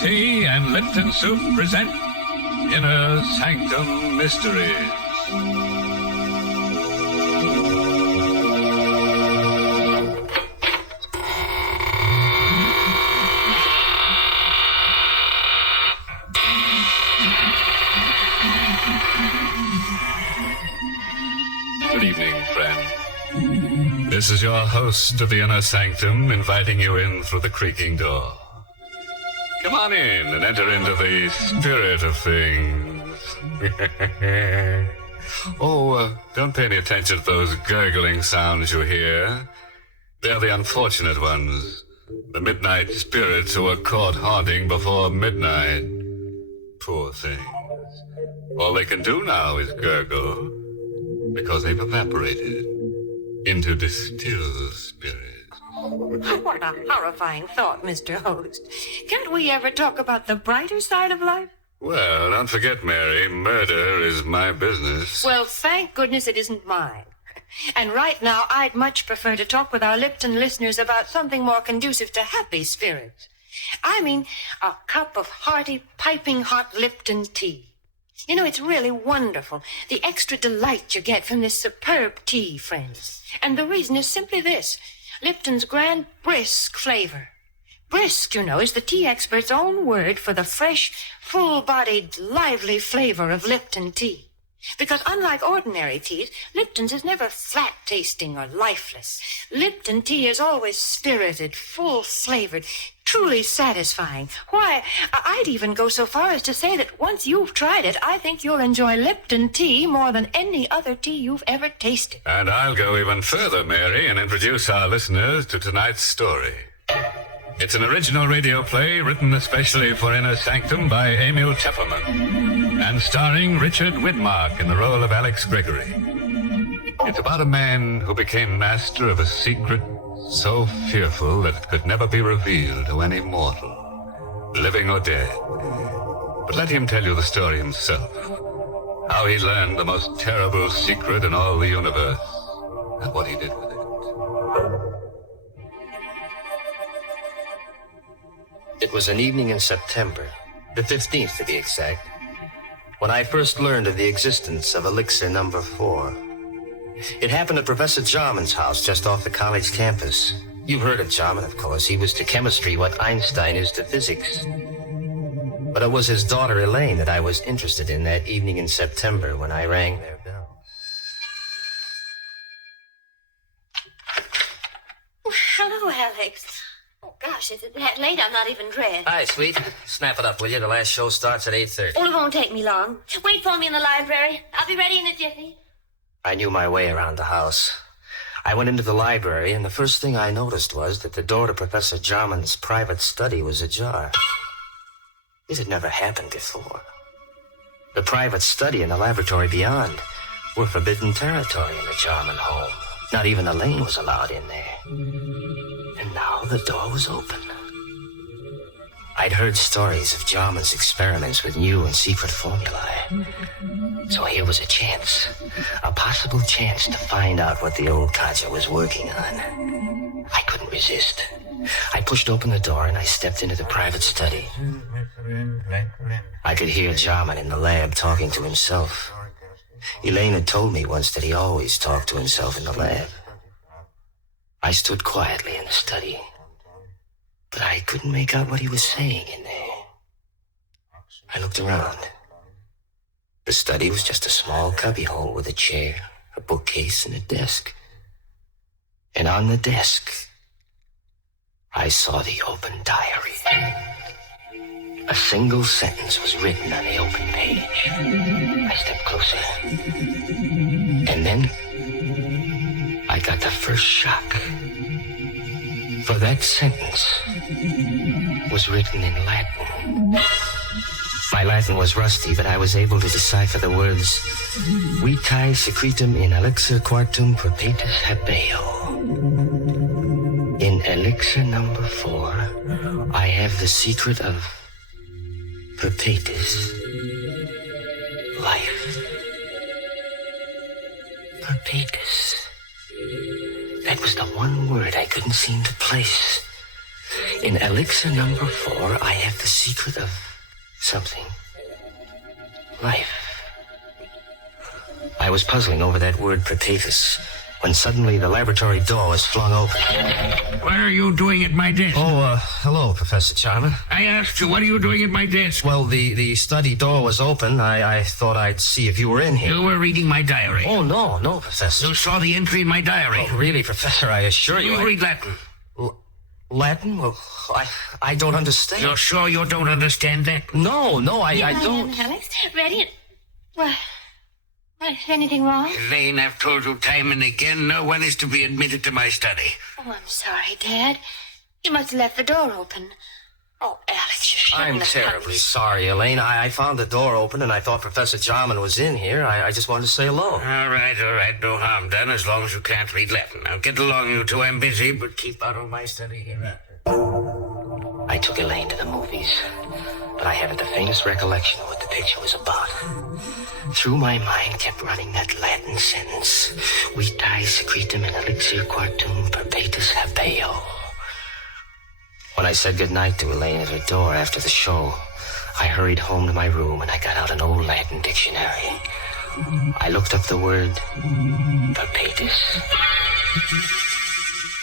Tea and Lipton Soup present Inner Sanctum Mysteries. Good evening, friend. This is your host of the Inner Sanctum inviting you in through the creaking door. Come on in and enter into the spirit of things. Don't pay any attention to those gurgling sounds you hear. They're the unfortunate ones. The midnight spirits who were caught haunting before midnight. Poor things. All they can do now is gurgle, because they've evaporated into distilled spirits. What a horrifying thought, Mr. Host. Can't we ever talk about the brighter side of life? Well, don't forget, Mary, murder is my business. Well, thank goodness it isn't mine. And right now, I'd much prefer to talk with our Lipton listeners about something more conducive to happy spirits. I mean, a cup of hearty, piping hot Lipton tea. You know, it's really wonderful, the extra delight you get from this superb tea, friends. And the reason is simply this. Lipton's grand brisk flavor. Brisk, you know, is the tea expert's own word for the fresh, full-bodied, lively flavor of Lipton tea. Because unlike ordinary teas, Lipton's is never flat-tasting or lifeless. Lipton tea is always spirited, full-flavored, truly satisfying. Why, I'd even go so far as to say that once you've tried it, I think you'll enjoy Lipton tea more than any other tea you've ever tasted. And I'll go even further, Mary, and introduce our listeners to tonight's story. It's an original radio play written especially for Inner Sanctum by Emil Tepperman and starring Richard Widmark in the role of Alex Gregory. It's about a man who became master of a secret so fearful that it could never be revealed to any mortal, living or dead. But let him tell you the story himself, how he learned the most terrible secret in all the universe, and what he did with it. It was an evening in September, the 15th to be exact, when I first learned of the existence of elixir number 4. It happened at Professor Jarman's house just off the college campus. You've heard of Jarman, of course. He was to chemistry what Einstein is to physics. But it was his daughter Elaine that I was interested in that evening in September when I rang their bell. Hello, Alex. Oh, gosh, is it that late? I'm not even dressed. Hi, sweet. Snap it up, will you? The last show starts at 8:30. Oh, it won't take me long. Wait for me in the library. I'll be ready in a jiffy. I knew my way around the house. I went into the library, and the first thing I noticed was that the door to Professor Jarman's private study was ajar. This had never happened before. The private study and the laboratory beyond were forbidden territory in the Jarman home. Not even Elaine was allowed in there. And now the door was open. I'd heard stories of Jarman's experiments with new and secret formulae. So here was a chance, a possible chance to find out what the old codger was working on. I couldn't resist. I pushed open the door and I stepped into the private study. I could hear Jarman in the lab talking to himself. Elaine had told me once that he always talked to himself in the lab. I stood quietly in the study, but I couldn't make out what he was saying in there. I looked around. The study was just a small cubbyhole with a chair, a bookcase, and a desk. And on the desk, I saw the open diary. A single sentence was written on the open page. I stepped closer. And then I got the first shock. For that sentence was written in Latin. My Latin was rusty, but I was able to decipher the words, Vitae secretum in elixir quartum perpetus habeo. In elixir number 4, I have the secret of perpetus life. Perpetus. That was the one word I couldn't seem to place. In elixir number 4, I have the secret of something. Life. I was puzzling over that word perpetus when suddenly the laboratory door was flung open. What are you doing at my desk? Hello, Professor Jarman. I asked you, what are you doing at my desk? Well, the study door was open. I thought I'd see if you were in here. You were reading my diary. Oh, no, Professor. You saw the entry in my diary. Oh, really, Professor, I assure you. You read Latin. Latin? Well, I don't understand. You're sure you don't understand that? No, I don't. Alex, ready? Well, is anything wrong? Elaine, I've told you time and again, no one is to be admitted to my study. Oh, I'm sorry, Dad. You must have left the door open. Oh, Alex, you shouldn't I'm have terribly come. sorry, Elaine. I found the door open and I thought Professor Jarman was in here. I just wanted to say hello. All right. No harm done, as long as you can't read Latin. Now get along, you two. I'm busy, but keep out of my study hereafter. I took Elaine to the movies, but I haven't the faintest recollection of what the picture was about. Through my mind kept running that Latin sentence, vitae secretum in elixir quartum perpetus habeo. When I said goodnight to Elaine at her door after the show, I hurried home to my room and I got out an old Latin dictionary. I looked up the word perpetus.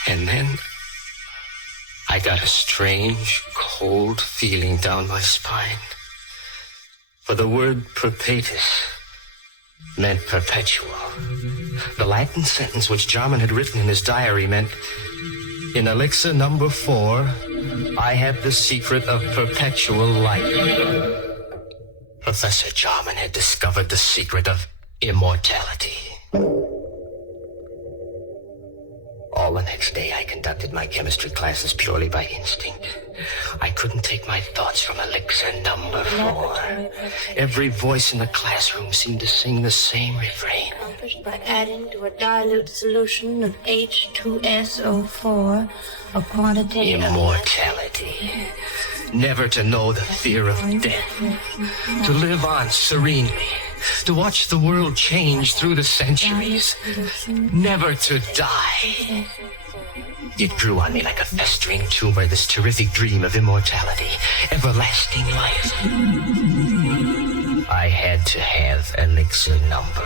And then I got a strange, cold feeling down my spine. For the word perpetus meant perpetual. The Latin sentence which Jarman had written in his diary meant, in elixir number 4, I have the secret of perpetual life. Professor Jarman had discovered the secret of immortality. All the next day, I conducted my chemistry classes purely by instinct. I couldn't take my thoughts from elixir number 4. Every voice in the classroom seemed to sing the same refrain. Accomplished by adding to a dilute solution of H2SO4 a quantity Immortality. Never to know the fear of death. To live on serenely. To watch the world change through the centuries. Never to die. It grew on me like a festering tumor, this terrific dream of immortality, everlasting life. I had to have elixir number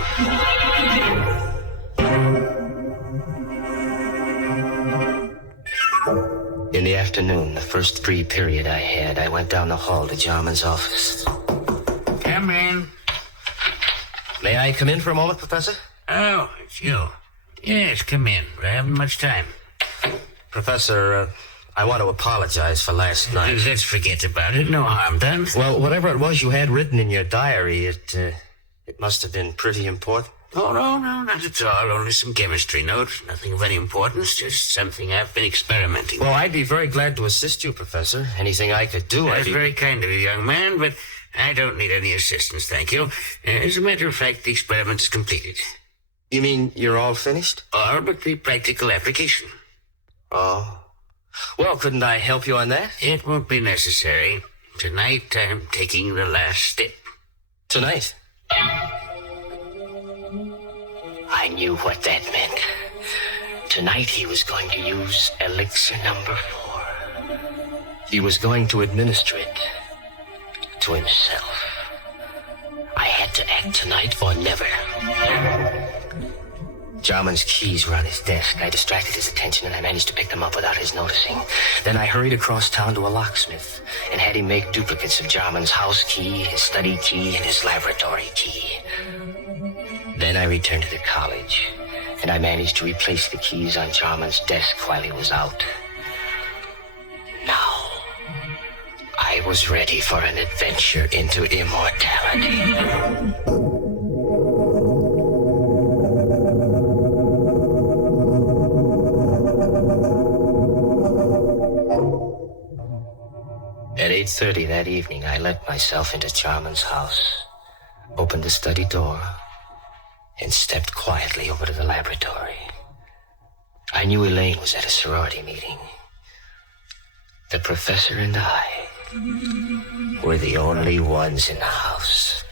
4. In the afternoon, the first free period I had, I went down the hall to Jarman's office. Come in. May I come in for a moment, Professor? Oh, it's you. Yes, come in. I haven't much time. Professor, I want to apologize for last night. Let's forget about it. No harm done. Well, whatever it was you had written in your diary, it must have been pretty important. Oh, no, not at all. Only some chemistry notes. Nothing of any importance. Just something I've been experimenting with. Well, I'd be very glad to assist you, Professor. Anything I could do, That's very kind of you, young man, but I don't need any assistance, thank you. As a matter of fact, the experiment is completed. You mean you're all finished? All but the practical application. Oh. Well, couldn't I help you on that? It won't be necessary. Tonight, I'm taking the last step. Tonight? I knew what that meant. Tonight he was going to use elixir number 4. He was going to administer it to himself. I had to act tonight or never. Jarman's keys were on his desk. I distracted his attention and I managed to pick them up without his noticing. Then I hurried across town to a locksmith and had him make duplicates of Jarman's house key, his study key, and his laboratory key. Then I returned to the college and I managed to replace the keys on Jarman's desk while he was out. Now, I was ready for an adventure into immortality. At 8:30 that evening, I let myself into Jarman's house, opened the study door, and stepped quietly over to the laboratory. I knew Elaine was at a sorority meeting. The professor and I were the only ones in the house.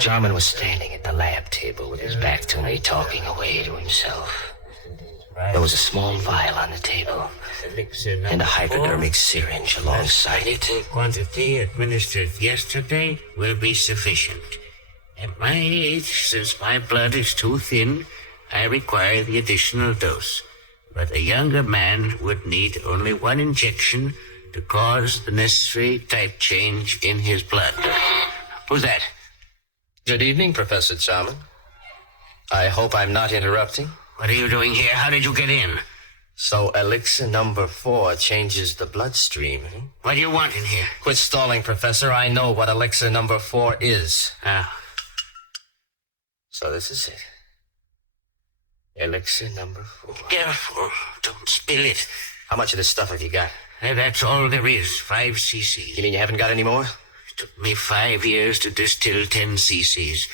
Jarman was standing at the lab table with his back to me, talking away to himself. There was a small vial on the table Elixir number and a 4. hypodermic syringe alongside it. The quantity administered yesterday will be sufficient. At my age, since my blood is too thin, I require the additional dose. But a younger man would need only one injection to cause the necessary type change in his blood. Who's that? Good evening, Professor Chalmers. I hope I'm not interrupting. What are you doing here? How did you get in? So elixir number 4 changes the bloodstream, eh? What do you want in here? Quit stalling, Professor. I know what elixir number 4 is. So this is it. Elixir number 4. Careful. Don't spill it. How much of this stuff have you got? That's all there is. 5 cc's. You mean you haven't got any more? It took me 5 years to distill 10 cc's.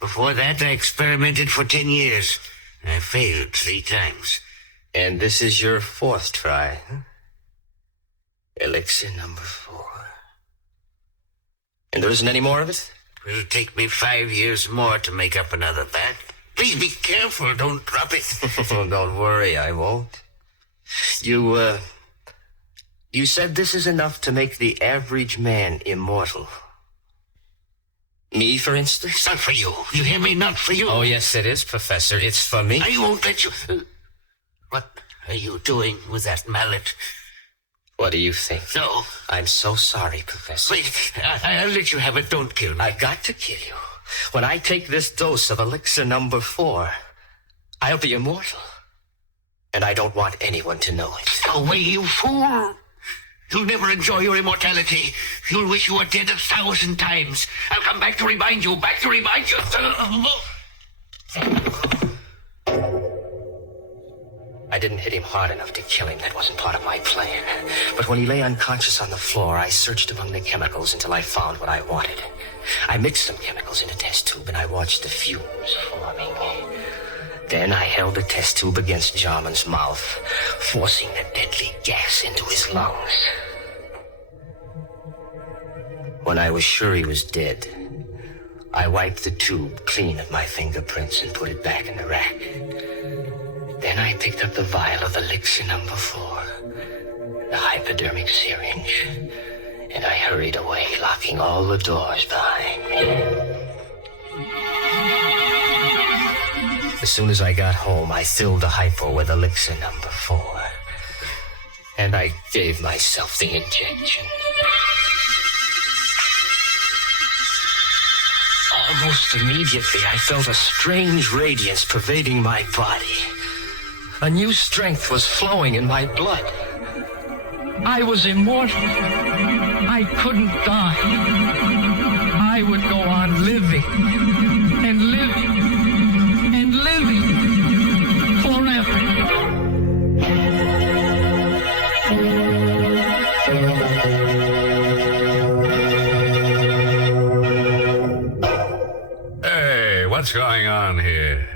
Before that, I experimented for 10 years. I failed 3 times. And this is your 4th try, huh? Elixir number 4. And there isn't any more of it? It'll take me 5 years more to make up another batch. Please be careful. Don't drop it. Don't worry, I won't. You said this is enough to make the average man immortal. Me, for instance? It's not for you. You hear me? Not for you. Oh, yes, it is, Professor. It's for me. I won't let you... What are you doing with that mallet? What do you think? No. I'm so sorry, Professor. Wait, I'll let you have it. Don't kill me. I've got to kill you. When I take this dose of elixir number 4, I'll be immortal. And I don't want anyone to know it. Go away, you fool. You'll never enjoy your immortality. You'll wish you were dead 1,000 times. I'll come back to remind you, I didn't hit him hard enough to kill him. That wasn't part of my plan. But when he lay unconscious on the floor, I searched among the chemicals until I found what I wanted. I mixed some chemicals in a test tube, and I watched the fumes forming. Then I held the test tube against Jarman's mouth, forcing the deadly gas into his lungs. When I was sure he was dead, I wiped the tube clean of my fingerprints and put it back in the rack. Then I picked up the vial of elixir number 4, the hypodermic syringe, and I hurried away, locking all the doors behind me. As soon as I got home, I filled the hypo with elixir number 4, and I gave myself the injection. Almost immediately, I felt a strange radiance pervading my body. A new strength was flowing in my blood. I was immortal. I couldn't die. I would go on living and living and living forever. Hey, what's going on here?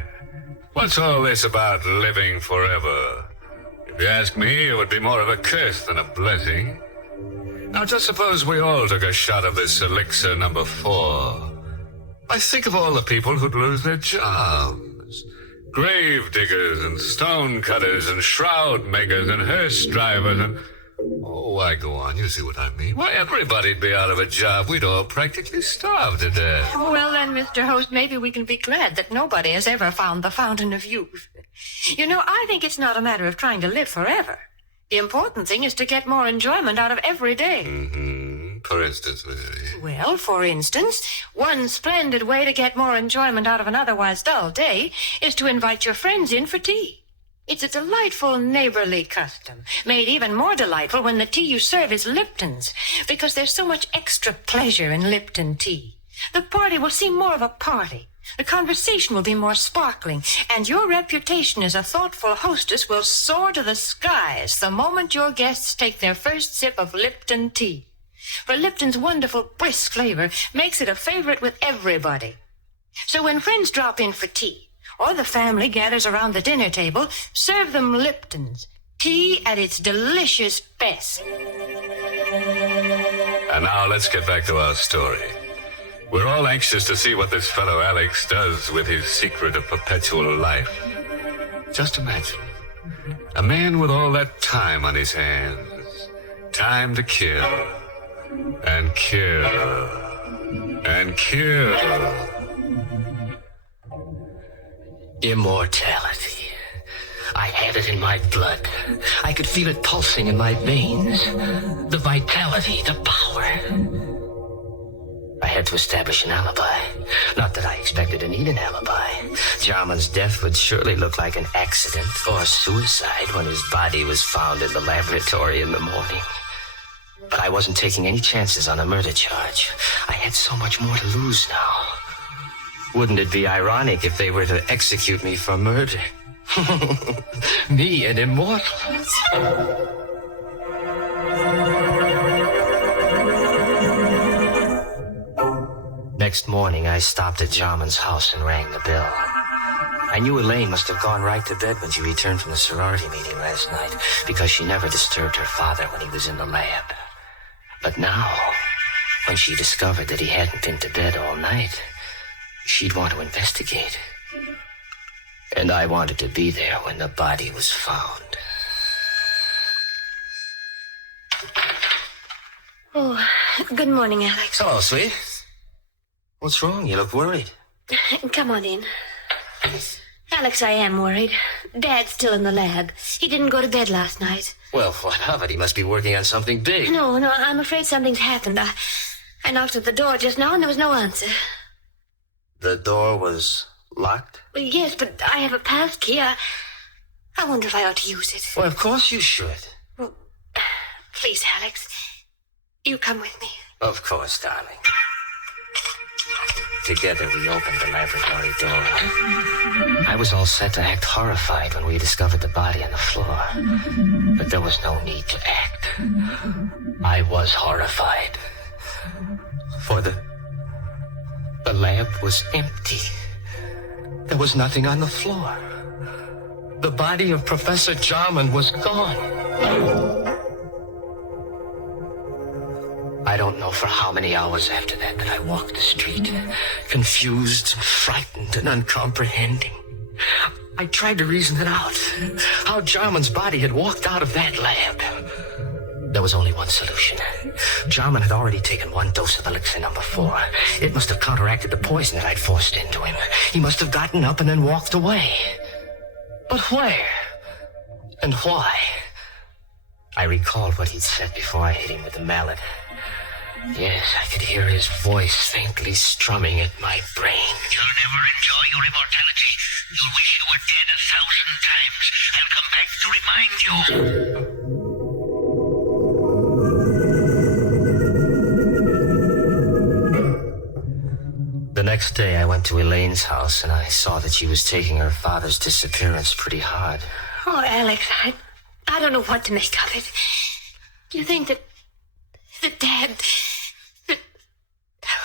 What's all this about living forever? If you ask me, it would be more of a curse than a blessing. Now, just suppose we all took a shot of this elixir number 4. I think of all the people who'd lose their jobs. Grave diggers and stone cutters and shroud makers and hearse drivers and... Oh, why, go on, you see what I mean. Why, everybody'd be out of a job. We'd all practically starve to death. Well, then, Mr. Host, maybe we can be glad that nobody has ever found the fountain of youth. You know, I think it's not a matter of trying to live forever. The important thing is to get more enjoyment out of every day. Mm-hmm. For instance, Mary. Well, for instance, one splendid way to get more enjoyment out of an otherwise dull day is to invite your friends in for tea. It's a delightful neighborly custom, made even more delightful when the tea you serve is Lipton's, because there's so much extra pleasure in Lipton tea. The party will seem more of a party. The conversation will be more sparkling, and your reputation as a thoughtful hostess will soar to the skies the moment your guests take their first sip of Lipton tea. For Lipton's wonderful brisk flavor makes it a favorite with everybody. So when friends drop in for tea, or the family gathers around the dinner table, serve them Lipton's, tea at its delicious best. And now let's get back to our story. We're all anxious to see what this fellow Alex does with his secret of perpetual life. Just imagine, A man with all that time on his hands. Time to kill. And kill. And kill. Immortality. I had it in my blood. I could feel it pulsing in my veins. The vitality, the power. I had to establish an alibi. Not that I expected to need an alibi. Jarman's death would surely look like an accident or suicide when his body was found in the laboratory in the morning. But I wasn't taking any chances on a murder charge. I had so much more to lose now. Wouldn't it be ironic if they were to execute me for murder? Me, an immortal. Next morning, I stopped at Jarman's house and rang the bell. I knew Elaine must have gone right to bed when she returned from the sorority meeting last night, because she never disturbed her father when he was in the lab. But now, when she discovered that he hadn't been to bed all night, she'd want to investigate. And I wanted to be there when the body was found. Oh, good morning, Alex. Hello, sweet. What's wrong? You look worried. Come on in. Alex, I am worried. Dad's still in the lab. He didn't go to bed last night. Well, what of it? He must be working on something big. No, I'm afraid something's happened. I knocked at the door just now and there was no answer. The door was locked? Well, yes, but I have a pass key. I wonder if I ought to use it. Well, of course you should. Well, please, Alex. You come with me. Of course, darling. Together, we opened the laboratory door. I was all set to act horrified when we discovered the body on the floor. But there was no need to act. I was horrified. For the lab was empty. There was nothing on the floor. The body of Professor Jarman was gone. I don't know for how many hours after that I walked the street, confused, frightened, and uncomprehending. I tried to reason it out, how Jarman's body had walked out of that lab. There was only one solution. Jarman had already taken one dose of elixir number 4. It must have counteracted the poison that I'd forced into him. He must have gotten up and then walked away. But where? And why? I recalled what he'd said before I hit him with the mallet. Yes, I could hear his voice faintly strumming at my brain. You'll never enjoy your immortality. You'll wish you were dead 1,000 times. I'll come back to remind you. The next day, I went to Elaine's house, and I saw that she was taking her father's disappearance pretty hard. Oh, Alex, I don't know what to make of it. Do you think that Dad...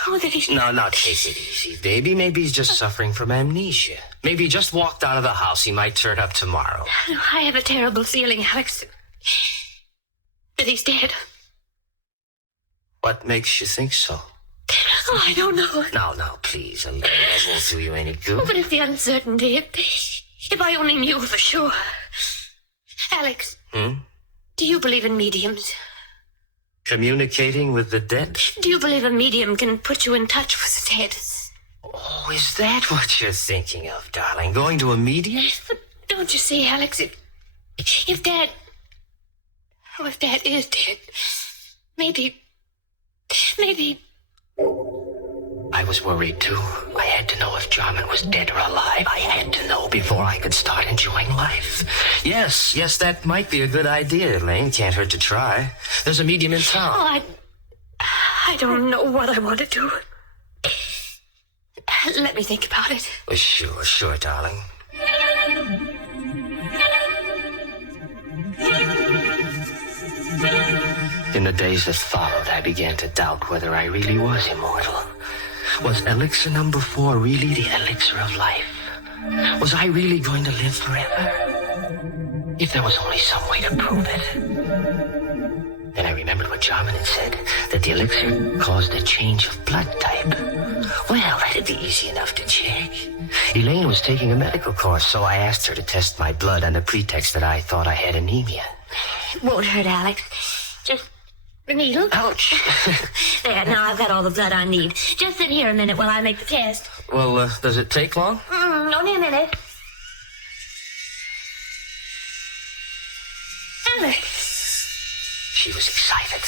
that he's... No, take it easy, baby. Maybe he's just suffering from amnesia. Maybe he just walked out of the house. He might turn up tomorrow. I have a terrible feeling, Alex, that he's dead. What makes you think so? Oh, I don't know. No, please, Elaine. That won't do you any good. Oh, but it's the uncertainty. If I only knew for sure. Alex, do you believe in mediums? Communicating with the dead? Do you believe a medium can put you in touch with the dead? Oh, is that what you're thinking of, darling? Going to a medium? But don't you see, Alex, if Dad is dead, maybe... I was worried, too. I had to know if Jarman was dead or alive. I had to know before I could start enjoying life. Yes, that might be a good idea, Elaine. Can't hurt to try. There's a medium in town. Oh, I don't know what I want to do. Let me think about it. Well, sure, darling. In the days that followed, I began to doubt whether I really was immortal. Was elixir number 4 really the elixir of life? Was I really going to live forever? If there was only some way to prove it. Then I remembered what Jarman had said, that the elixir caused a change of blood type. Well, that'd be easy enough to check. Elaine was taking a medical course, so I asked her to test my blood on the pretext that I thought I had anemia. It won't hurt, Alex. Just the needle. Ouch. There, now I've got all the blood I need. Just sit here a minute while I make the test. Well, does it take long? Only a minute. Alex. She was excited.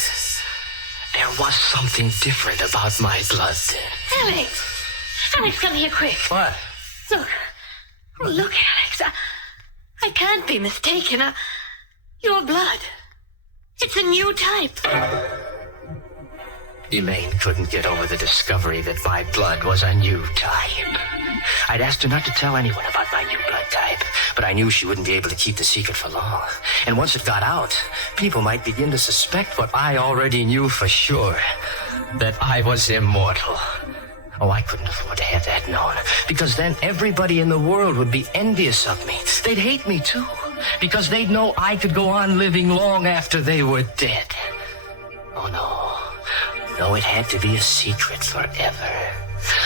There was something different about my blood. Alex. Alex, come here quick. What? Look. Oh, look, Alex. I can't be mistaken. Your blood. It's a new type. Elaine couldn't get over the discovery that my blood was a new type. I'd asked her not to tell anyone about my new blood type, but I knew she wouldn't be able to keep the secret for long. And once it got out, people might begin to suspect what I already knew for sure, that I was immortal. Oh, I couldn't afford to have that known, because then everybody in the world would be envious of me. They'd hate me, too, because they'd know I could go on living long after they were dead. Oh, no. No, it had to be a secret forever.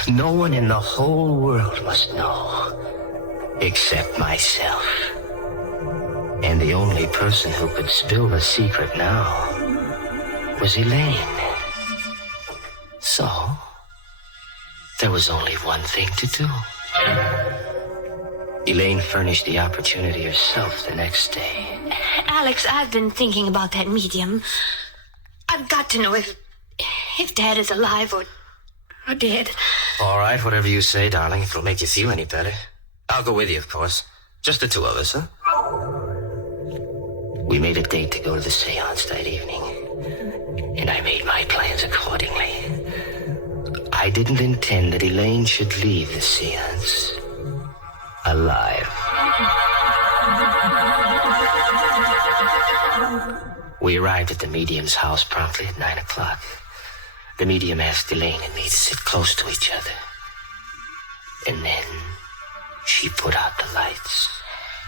No one in the whole world must know, except myself. And the only person who could spill the secret now was Elaine. So, there was only one thing to do. Elaine furnished the opportunity herself the next day. Alex, I've been thinking about that medium. I've got to know if Dad is alive or dead. All right, whatever you say, darling, if it'll make you feel any better. I'll go with you, of course. Just the two of us, huh? We made a date to go to the seance that evening, and I made my plans accordingly. I didn't intend that Elaine should leave the seance alive. We arrived at the medium's house promptly at 9 o'clock. The medium asked Elaine and me to sit close to each other. And then she put out the lights.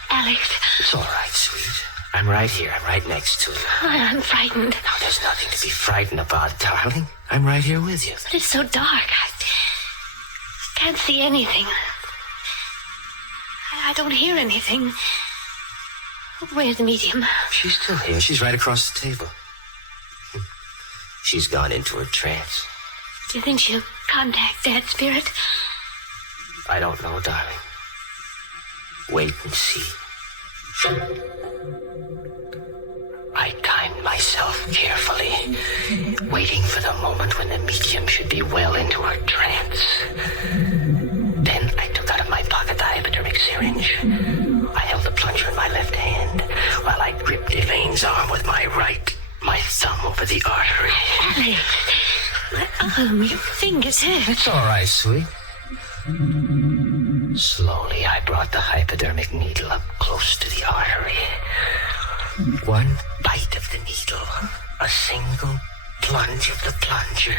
Alex. It's all right, sweet. I'm right here. I'm right next to you. I'm frightened. Now, there's nothing to be frightened about, darling. I'm right here with you. But it's so dark. I can't see anything. I don't hear anything. Where's the medium? She's still here. She's right across the table. She's gone into her trance. Do you think she'll contact Dad's spirit? I don't know, darling. Wait and see. I timed myself carefully, waiting for the moment when the medium should be well into her trance. Then I took out of my pocket the hypodermic syringe. I held the plunger in my left hand while I gripped Elaine's arm with my right, my thumb over the artery. Alex, my arm, your fingers hurt. It's all right, sweet. Slowly, I brought the hypodermic needle up close to the artery. One bite of the needle, a single plunge of the plunger,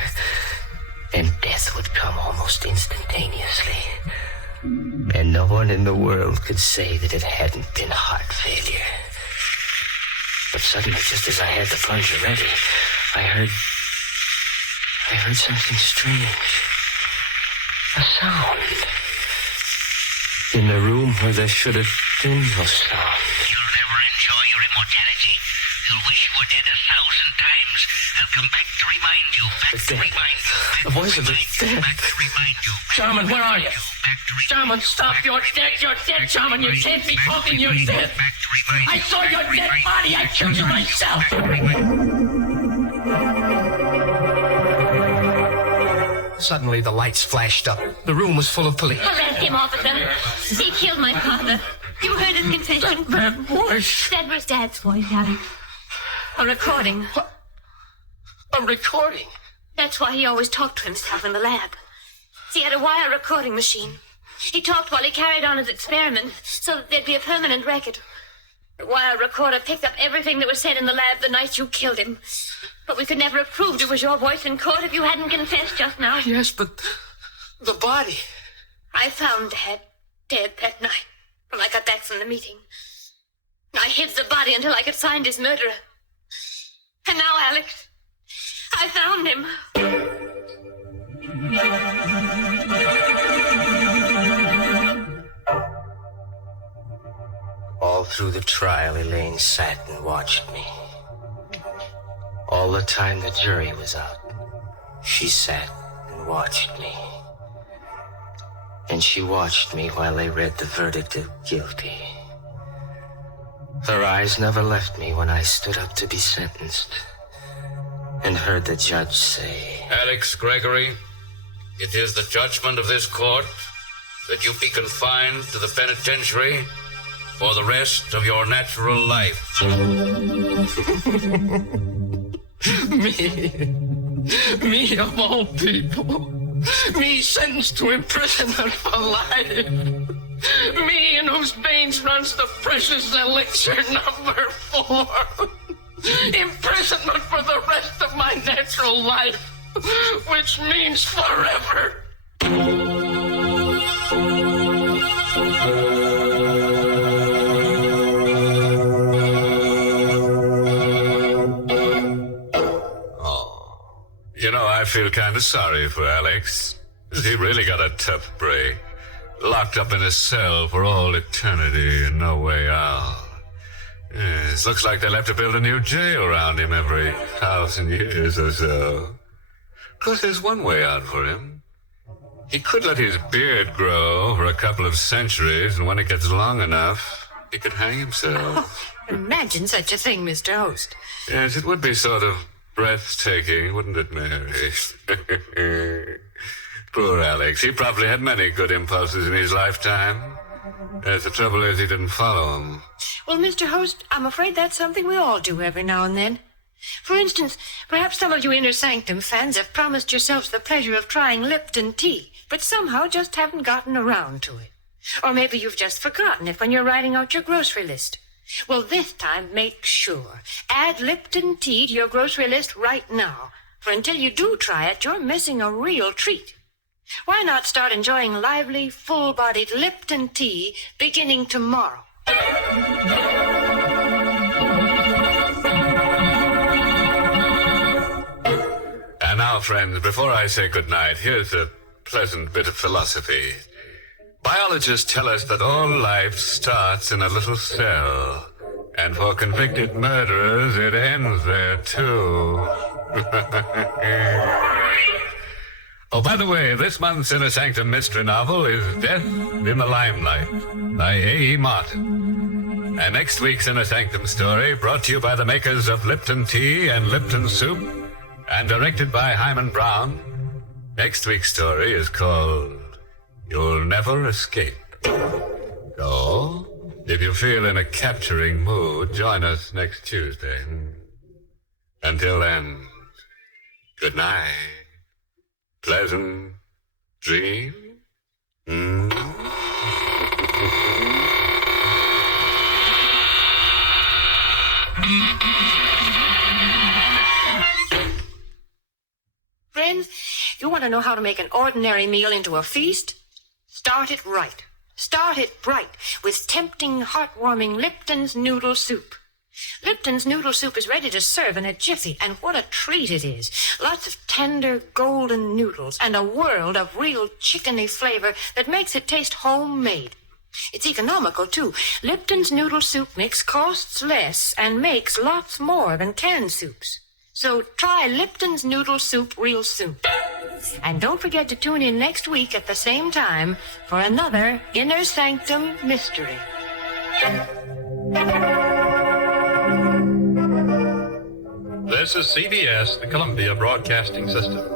and death would come almost instantaneously. And no one in the world could say that it hadn't been heart failure. But suddenly, just as I had the plunger ready, I heard something strange. A sound. In the room where there should have been no sound. You'll never enjoy your immortality. You'll wish you were dead 1,000 times. I'll come back to remind you. Back to remind you. The voice of the dead. Back to remind you. Shaman, where are you? Back to remind Shaman, stop. You're dead. You're dead, Shaman. You can't be talking. You're dead. Back to remind you. I saw your dead body. I killed you myself. Suddenly, the lights flashed up. The room was full of police. Arrest him, officer. He killed my father. You heard his confession. That voice. That was Dad's voice, Alex. A recording. What? A recording? That's why he always talked to himself in the lab. He had a wire recording machine. He talked while he carried on his experiments so that there'd be a permanent record. The wire recorder picked up everything that was said in the lab the night you killed him. But we could never have proved it was your voice in court if you hadn't confessed just now. Yes, but the body. I found Dad dead that night when I got back from the meeting. I hid the body until I could find his murderer. And now, Alex, I found him. All through the trial, Elaine sat and watched me. All the time the jury was out, she sat and watched me. And she watched me while they read the verdict of guilty. Her eyes never left me when I stood up to be sentenced and heard the judge say, Alex Gregory, it is the judgment of this court that you be confined to the penitentiary for the rest of your natural life. Me of all people. Me sentenced to imprisonment for life. Me in whose veins runs the precious elixer number 4. Imprisonment for the rest of my natural life, which means forever. You know, I feel kind of sorry for Alex. He really got a tough break. Locked up in a cell for all eternity and no way out. Yes, looks like they'll have to build a new jail around him every 1,000 years or so. Of course, there's one way out for him. He could let his beard grow for a couple of centuries, and when it gets long enough, he could hang himself. Imagine such a thing, Mr. Host. Yes, it would be sort of breathtaking, wouldn't it, Mary? Poor Alex. He probably had many good impulses in his lifetime. The trouble is he didn't follow them. Well, Mr. Host, I'm afraid that's something we all do every now and then. For instance, perhaps some of you Inner Sanctum fans have promised yourselves the pleasure of trying Lipton tea, but somehow just haven't gotten around to it. Or maybe you've just forgotten it when you're writing out your grocery list. Well, this time, make sure. Add Lipton tea to your grocery list right now. For until you do try it, you're missing a real treat. Why not start enjoying lively, full-bodied Lipton tea beginning tomorrow? And now, friends, before I say goodnight, here's a pleasant bit of philosophy. Biologists tell us that all life starts in a little cell, and for convicted murderers, it ends there, too. Oh, by the way, this month's Inner Sanctum mystery novel is Death in the Limelight by A.E. Martin. And next week's Inner Sanctum story, brought to you by the makers of Lipton Tea and Lipton Soup, and directed by Hyman Brown. Next week's story is called You'll Never Escape. So, if you feel in a capturing mood, join us next Tuesday. Until then, good night. Pleasant dream. Friends, you want to know how to make an ordinary meal into a feast? Start it right. Start it bright with tempting, heartwarming Lipton's noodle soup. Lipton's noodle soup is ready to serve in a jiffy, and what a treat it is. Lots of tender, golden noodles and a world of real chickeny flavor that makes it taste homemade. It's economical, too. Lipton's noodle soup mix costs less and makes lots more than canned soups. So try Lipton's noodle soup real soon. And don't forget to tune in next week at the same time for another Inner Sanctum mystery. This is CBS, the Columbia Broadcasting System.